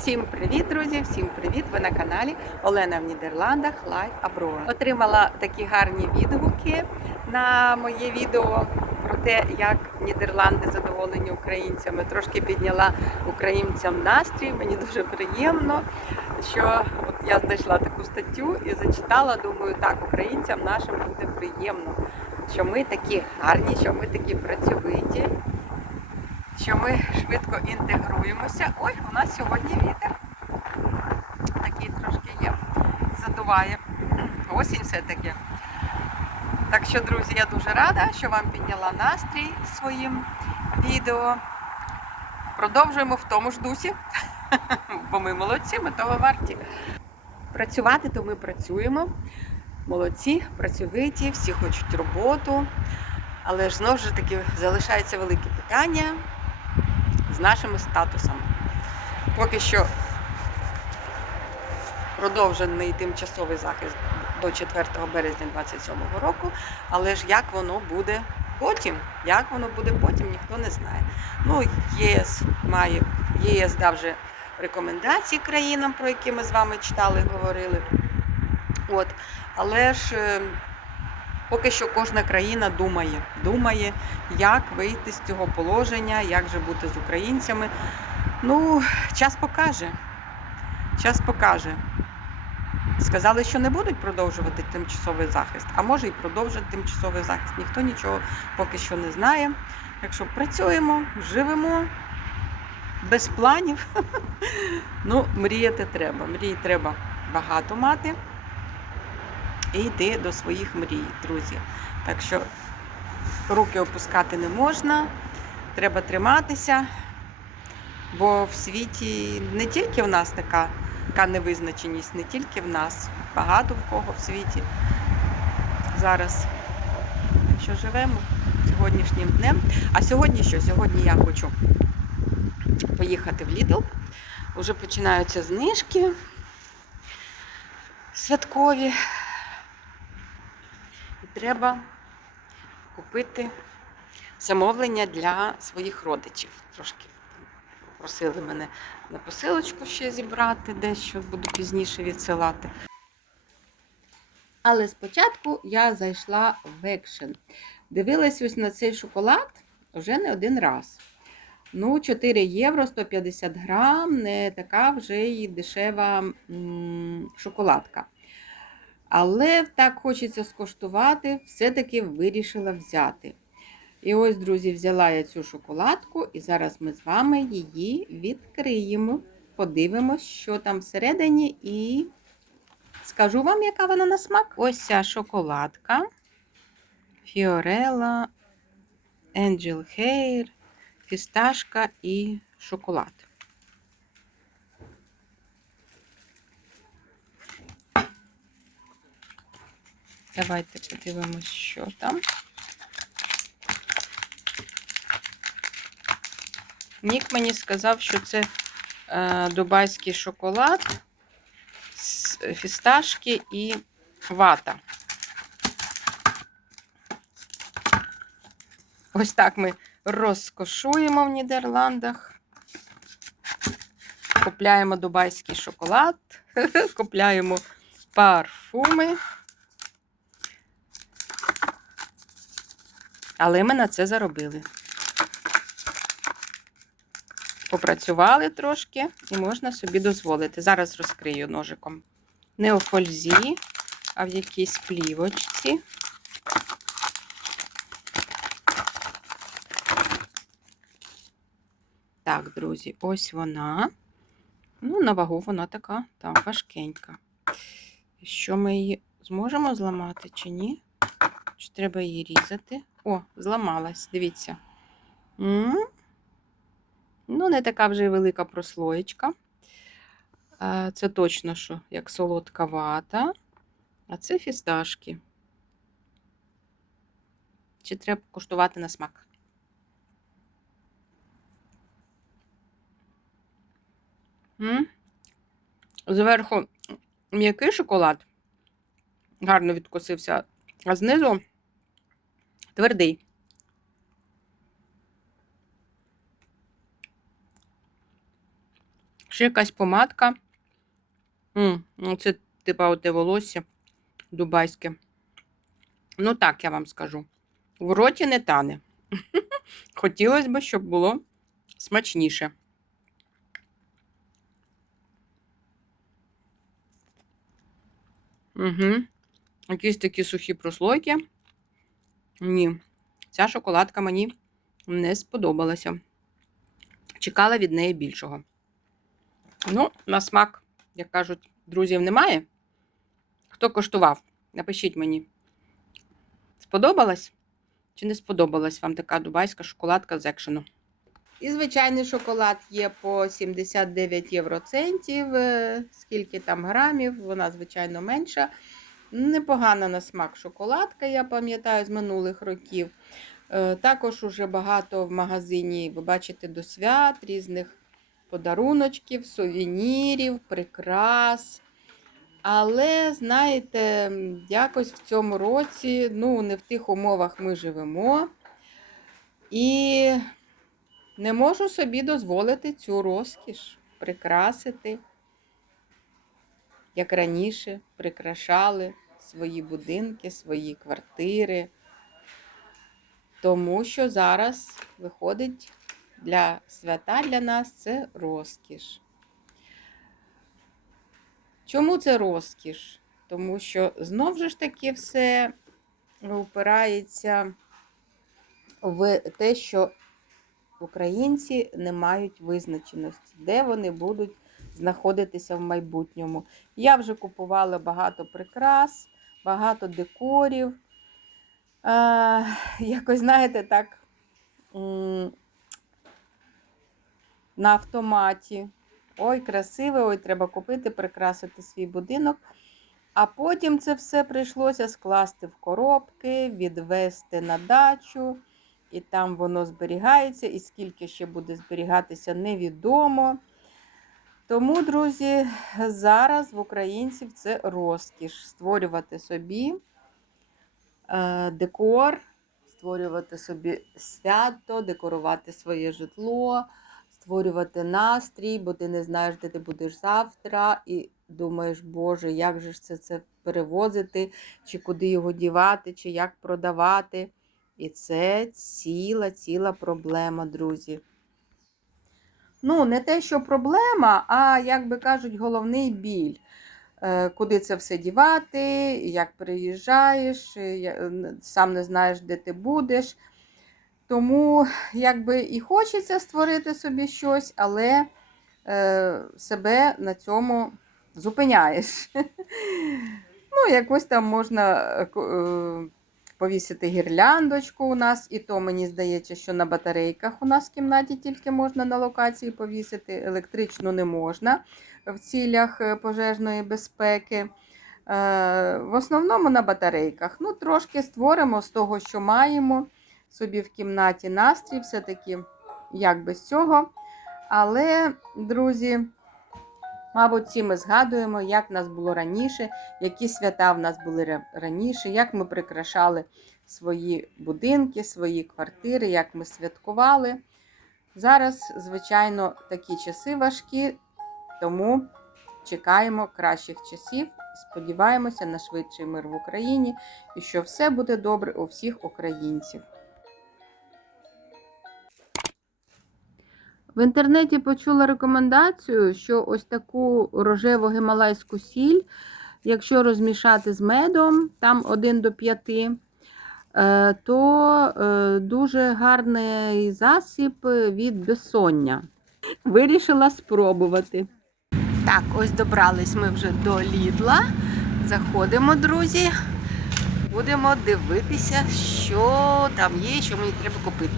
Всім привіт, друзі! Всім привіт! Ви на каналі Олена в Нідерландах Life Abroad. Отримала такі гарні відгуки на моє відео про те, як Нідерланди задоволені українцями. Трошки підняла українцям настрій. Мені дуже приємно, що от я знайшла таку статтю і зачитала. Думаю, так українцям нашим буде приємно, що ми такі гарні, що ми такі працьовиті що ми швидко інтегруємося. Ой, у нас сьогодні вітер. Такий трошки є. Задуває. Осінь все-таки. Так що, друзі, я дуже рада, що вам підняла настрій своїм відео. Продовжуємо в тому ж дусі, бо ми молодці, ми того варті. Працювати, то ми працюємо. Молодці, працьовиті, всі хочуть роботу. Але ж знову ж таки залишається велике питання нашими статусами. Поки що продовжений тимчасовий захист до 4 березня 2027 року, але ж як воно буде потім, як воно буде потім, ніхто не знає. Ну, ЄС має, ЄС дав вже рекомендації країнам, про які ми з вами читали, говорили. От, але ж е, поки що кожна країна думає, думає, як вийти з цього положення, як же бути з українцями. Ну, час покаже. Час покаже. Сказали, що не будуть продовжувати тимчасовий захист, а може і продовжать тимчасовий захист. Ніхто нічого поки що не знає. Так що працюємо, живемо без планів. Ну, мріяти треба. Мрій треба багато мати і йти до своїх мрій, друзі. Так що руки опускати не можна, треба триматися, бо в світі не тільки в нас така, така невизначеність, не тільки в нас, багато в кого в світі зараз. Так що живемо сьогоднішнім днем. А сьогодні що? Сьогодні я хочу поїхати в Lidl. Уже починаються знижки святкові. Треба купити замовлення для своїх родичів. Трошки просили мене на посилочку ще зібрати, дещо буду пізніше відсилати. Але спочатку я зайшла в екшен. Дивилась ось на цей шоколад вже не один раз. Ну, 4 євро 150 грам, не така вже і дешева м, шоколадка. Але так хочеться скоштувати, все-таки вирішила взяти. І ось, друзі, взяла я цю шоколадку, і зараз ми з вами її відкриємо. Подивимось, що там всередині, і скажу вам, яка вона на смак. Ось ця шоколадка. Fiorella, Angel Hair, фісташка і шоколад. Давайте подивимось, що там. Нік мені сказав, що це е, дубайський шоколад, фісташки і вата. Ось так ми розкошуємо в Нідерландах. Купляємо дубайський шоколад, купляємо парфуми. Але ми на це заробили. Попрацювали трошки і можна собі дозволити. Зараз розкрию ножиком. Не у фользі, а в якійсь плівочці. Так, друзі, ось вона. Ну, на вагу вона така, там важкенька. Що ми її зможемо зламати чи ні? Чи треба її різати? О, зламалась, дивіться. М -м -м. Ну, не така вже й велика прослоєчка. Це точно, що як солодка вата, а це фісташки. Чи треба куштувати на смак? М? Зверху м'який шоколад, гарно відкосився, а знизу твердий. Ще якась помадка. М, ну це типа оте волосся дубайське. Ну так, я вам скажу. В роті не тане. Хотілося б, щоб було смачніше. Угу. Якісь такі сухі прослойки. Ні, ця шоколадка мені не сподобалася. Чекала від неї більшого. Ну, на смак, як кажуть, друзів немає. Хто коштував? Напишіть мені. Сподобалась? Чи не сподобалась вам така дубайська шоколадка з екшену? І звичайний шоколад є по 79 євроцентів. Е, Скільки там грамів, вона, звичайно, менша. Непогана на смак шоколадка, я пам'ятаю, з минулих років. Е, Також уже багато в магазині, ви бачите, до свят різних подаруночків, сувенірів, прикрас. Але, знаєте, якось в цьому році, ну, не в тих умовах ми живемо. І не можу собі дозволити цю розкіш прикрасити, як раніше прикрашали свої будинки, свої квартири. Тому що зараз виходить для свята для нас це розкіш. Чому це розкіш? Тому що знов же ж таки все упирається в те, що українці не мають визначеності, де вони будуть знаходитися в майбутньому. Я вже купувала багато прикрас, багато декорів. Е, якось, знаєте, так на автоматі. Ой, красиве, ой, треба купити, прикрасити свій будинок. А потім це все прийшлося скласти в коробки, відвести на дачу, і там воно зберігається, і скільки ще буде зберігатися, невідомо. Тому, друзі, зараз в українців це розкіш створювати собі е, декор, створювати собі свято, декорувати своє житло, створювати настрій, бо ти не знаєш, де ти будеш завтра, і думаєш, Боже, як же ж це, це перевозити, чи куди його дівати, чи як продавати. І це ціла, ціла проблема, друзі. Ну, не те, що проблема, а, як би кажуть, головний біль. Е, Куди це все дівати, як приїжджаєш, е, н- сам не знаєш, де ти будеш. Тому, якби і хочеться створити собі щось, але е, себе на цьому зупиняєш. Ну, якось там можна е, е, повісити гірляндочку у нас, і то мені здається, що на батарейках у нас в кімнаті тільки можна на локації повісити, електричну не можна в цілях е, пожежної безпеки. Е, В основному на батарейках. Ну, трошки створимо з того, що маємо собі в кімнаті настрій, все-таки як без цього. Але, друзі, мабуть, всі ми згадуємо, як нас було раніше, які свята в нас були раніше, як ми прикрашали свої будинки, свої квартири, як ми святкували. Зараз, звичайно, такі часи важкі, тому чекаємо кращих часів. Сподіваємося на швидший мир в Україні і що все буде добре у всіх українців. В інтернеті почула рекомендацію, що ось таку рожеву гималайську сіль, якщо розмішати з медом, там 1 до 5, е, то е, дуже гарний засіб від безсоння. Вирішила спробувати. Так, ось добрались ми вже до Лідла. Заходимо, друзі. Будемо дивитися, що там є, що мені треба купити.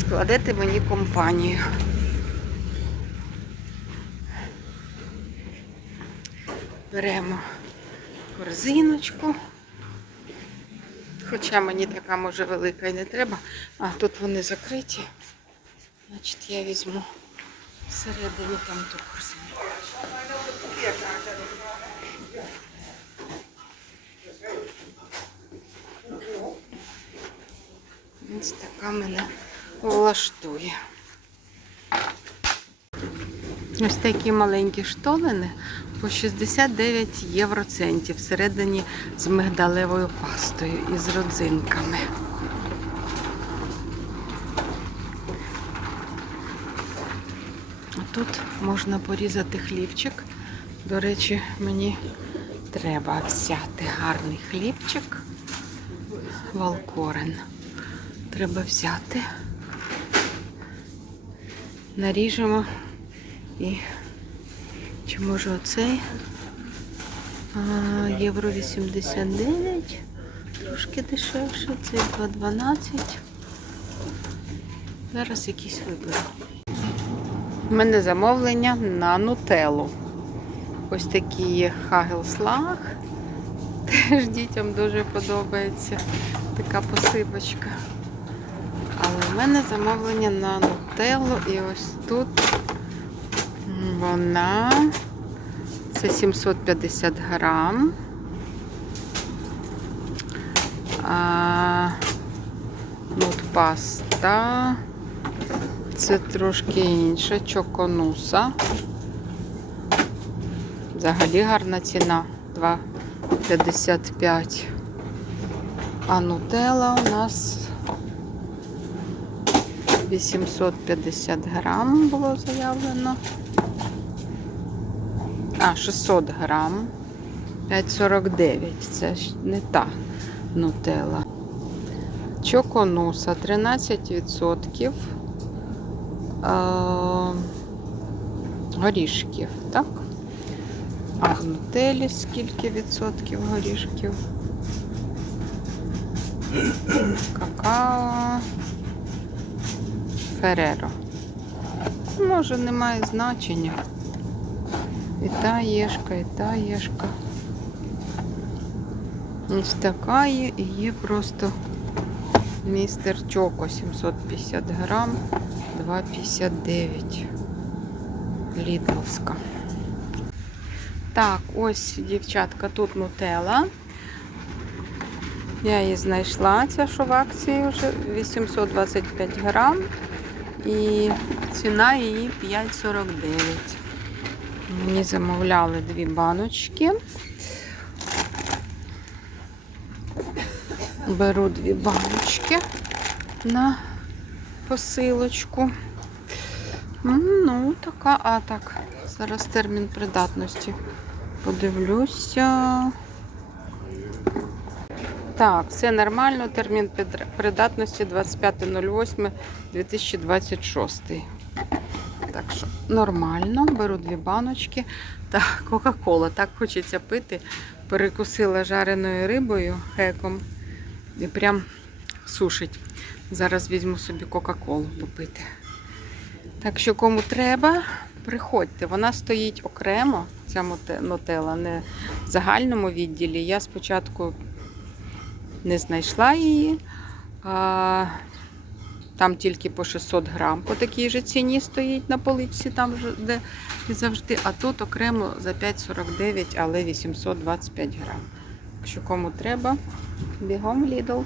Складете мені компанію. Беремо корзиночку. Хоча мені така може велика і не треба. А тут вони закриті. Значить, я візьму всередині там ту корзинку. Ось така мене влаштує. Ось такі маленькі штолени по 69 євроцентів всередині з мигдалевою пастою і з родзинками. Тут можна порізати хлібчик. До речі, мені треба взяти гарний хлібчик. Валкорен. Треба взяти. Наріжемо і чи може оцей а, євро 89, трошки дешевше, цей 2,12. Зараз якийсь виберу. У мене замовлення на нутеллу. Ось такий є хагелслаг. Теж дітям дуже подобається така посипочка. Але в мене замовлення на нутеллу і ось тут вона це 750 грам. А, нут паста. Це трошки інше, чоконуса. Взагалі гарна ціна 2,55. А нутелла у нас 850 грам було заявлено. А, 600 грам. 5,49. Це ж не та нутелла. Чоконуса 13%. Е, горішків, так? А в нутелі скільки відсотків горішків? Какао. Фереро. Може, немає значення. І та єшка, і та єшка. Ось така є, і є просто містер Чоко 750 грам, 2,59. Лідловська. Так, ось, дівчатка, тут нутелла. Я її знайшла, ця що в акції вже 825 грам. І ціна її 5,49. Мені замовляли дві баночки. Беру дві баночки на посилочку. Ну, така, а так, зараз термін придатності. Подивлюся. Так, все нормально. Термін придатності 25.08.2026. Так що нормально. Беру дві баночки та Кока-Кола. Так хочеться пити. Перекусила жареною рибою хеком і прям сушить. Зараз візьму собі Кока-Колу попити. Так що, кому треба, приходьте. Вона стоїть окремо, ця нутелла, не в загальному відділі. Я спочатку не знайшла її. Там тільки по 600 грам по такій же ціні стоїть на поличці, там де завжди. А тут окремо за 5,49, але 825 грам. Якщо кому треба, бігом в Lidl.